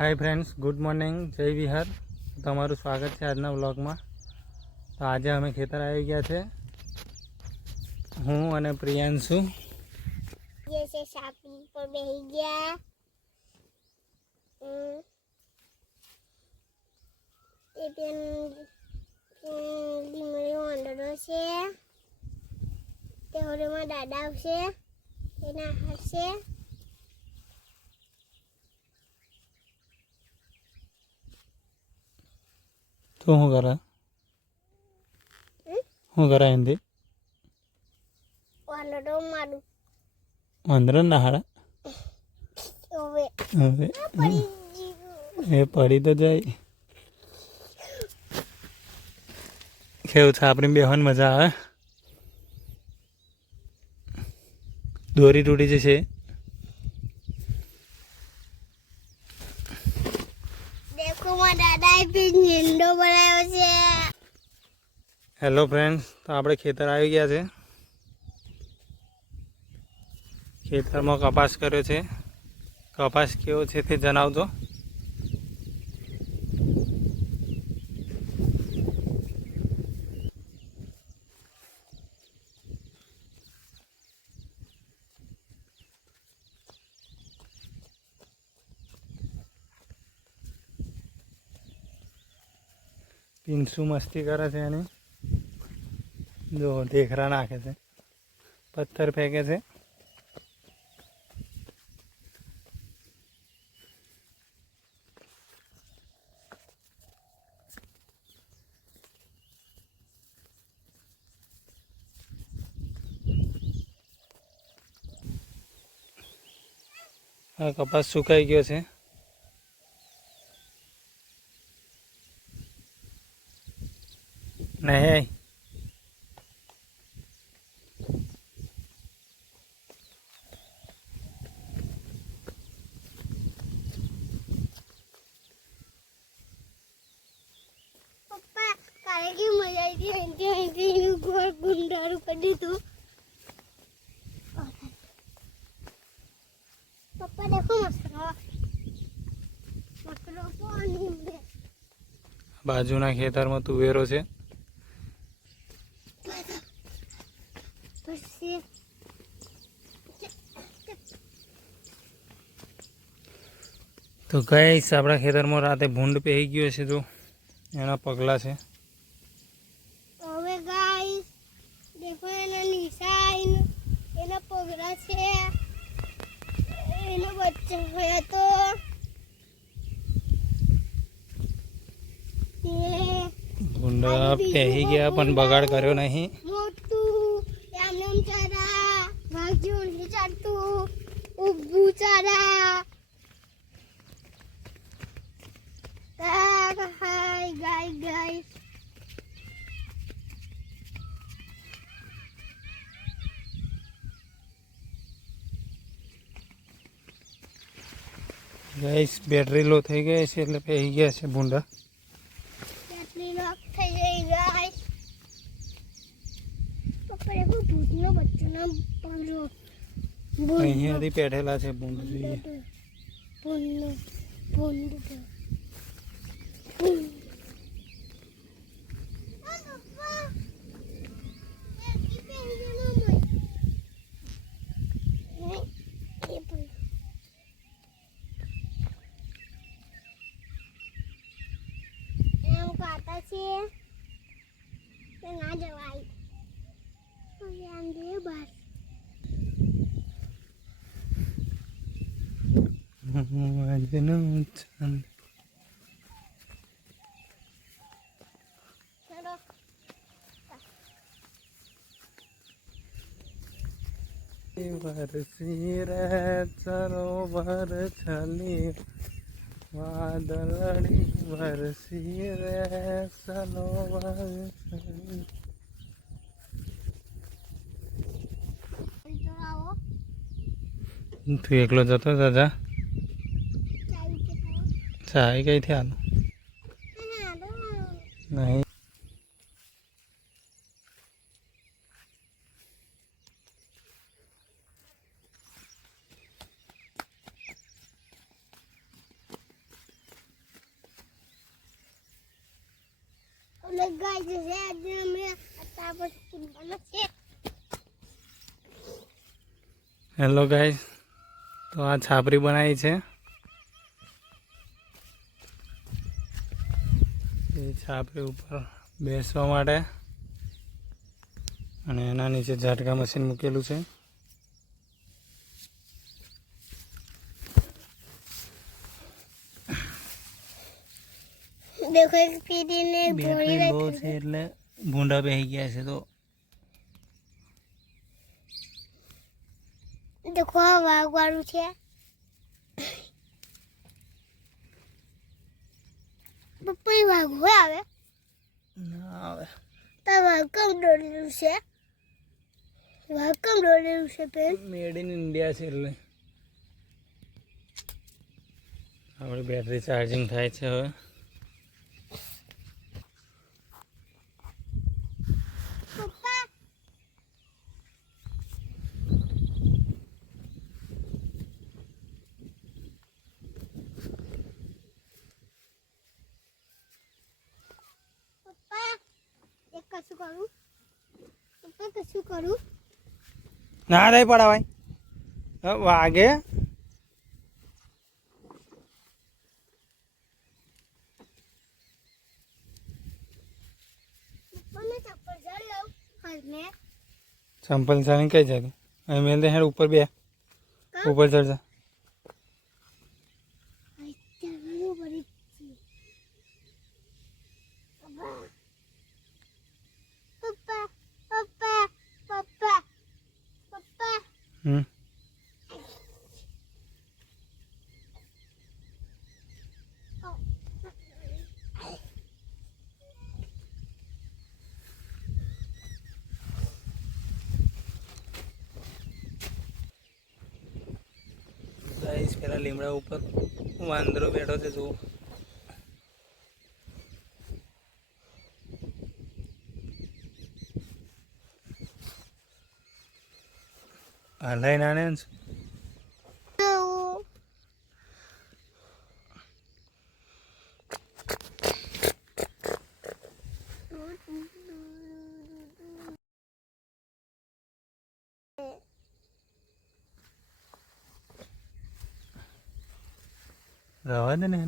Hi friends, good morning, जय विहार। તમારું સ્વાગત છે આજના વ્લોગમાં। તો આજે અમે ખેતર આવી ગયા છે, હું અને પ્રિયાંશુ। ये से सापी पर बेही गया ये पेन લીમડીનો અંડરો છે તે હોરેમાં દાદા આવશે તેના હાથશે તો હું કરા હિન્દી અંડરો મારું અંદર ના હાડા હવે હવે પડી ગયું એ પડી તો જાય। કેવું છે આપણી બેહવાની મજા આવે? દોરી તૂટી જશે। देखो मां दादा पे झंडो बनायो छे। હેલો ફ્રેન્ડ્સ, તો આપણે ખેતર આવી ગયા છે। ખેતરમાં કપાસ કર્યો છે। કપાસ કેવો છે તે જણાવજો। પિન્સુ મસ્તી કરે છે એની, જો ઢેખરા નાખે છે, પથ્થર ફેંકે છે। આ કપાસ સુકાઈ ગયો છે। નહીં पप्पा काले की मजा आई थी एंटी एंटी गोल गुंडारू कर दी तू। पप्पा देखो मसलो पानी में બાજુના ખેતરમાં તુવેરો છે। પછી તો ગાઈસ, આપણા ખેતરમાં રાતે ભૂંડ પહેરી ગયો છે, તો એના પગલા છે। હવે ગાઈસ દેખો એના નિશાન એના પગલા છે એનો બચ્ચો હોય તો ભૂંડા પહેરી ગયા પણ બગાડ કર્યો નહીં। મોટું એમને એમ ચારા ભાગ્યું નહીં ચાલતું ઊભું ચારા હાય ગાય ગાઈસ ગાઈસ, બેટરી લો થઈ ગઈ છે એટલે પહેરી ગયા છે ભૂંડા। બેટરી લોક થઈ ગઈ ગાઈસ। પપ્પા દેખો ભૂતનો બચ્ચોનો પગલો અહીંયાથી પેઠેલા છે ભૂંડ, જોઈએ। ભૂંડ ભૂંડ ના જવાય આમ જોઈએ બસ વરસી રે સરોવર છલી વાદળડી વરસી રે સરોવર છલી। તો આવો તું એકલો જતો દાદા? ચાવી કે ખાઓ ચાય કઈથી આલું? હા તો નહીં, ગાઈસ છે આજે અમે તાપસ બનાવવાનો છે. હેલો ગાઈસ, તો આ છાપરી બનાવી છે. એ છાપરી ઉપર બેસવા માટે અને એના નીચે ઝાટકા મશીન મૂકેલું છે. देखो एक पीडी ने બેટરી લો છે એટલે ભૂંડા બેસી ગયા છે. તો देखो वाग वाળું છે. પપ્પા વાગ હોય આવે ના આવે. તો વાગ કમ દોડેલું છે. વાગ કમ દોડેલું છે પેન મેડ ઇન ઇન્ડિયા છે એટલે આપણી બેટરી ચાર્જિંગ થાય છે હવે. પપ્પા પપ્પા એક કશું કરું પપ્પા કશું કરું ના નહીં પડાવાય. વાગે પપ્પા મેં ચપ્પલ ઝાડ લઉં હાલ મેં ચંપલ ચાલી કઈ જાય? અહીં મેલ દે હેડ ઉપર બે ઉપર ચડ જા. ચાલવું પડી પપ્પા પપ્પા પપ્પા પપ્પા હમ ગાઈસ, પેલા લીમડા ઉપર વાંદરો બેઠો છે. જુઓ, હલાઈ ના ને રવા દે ને.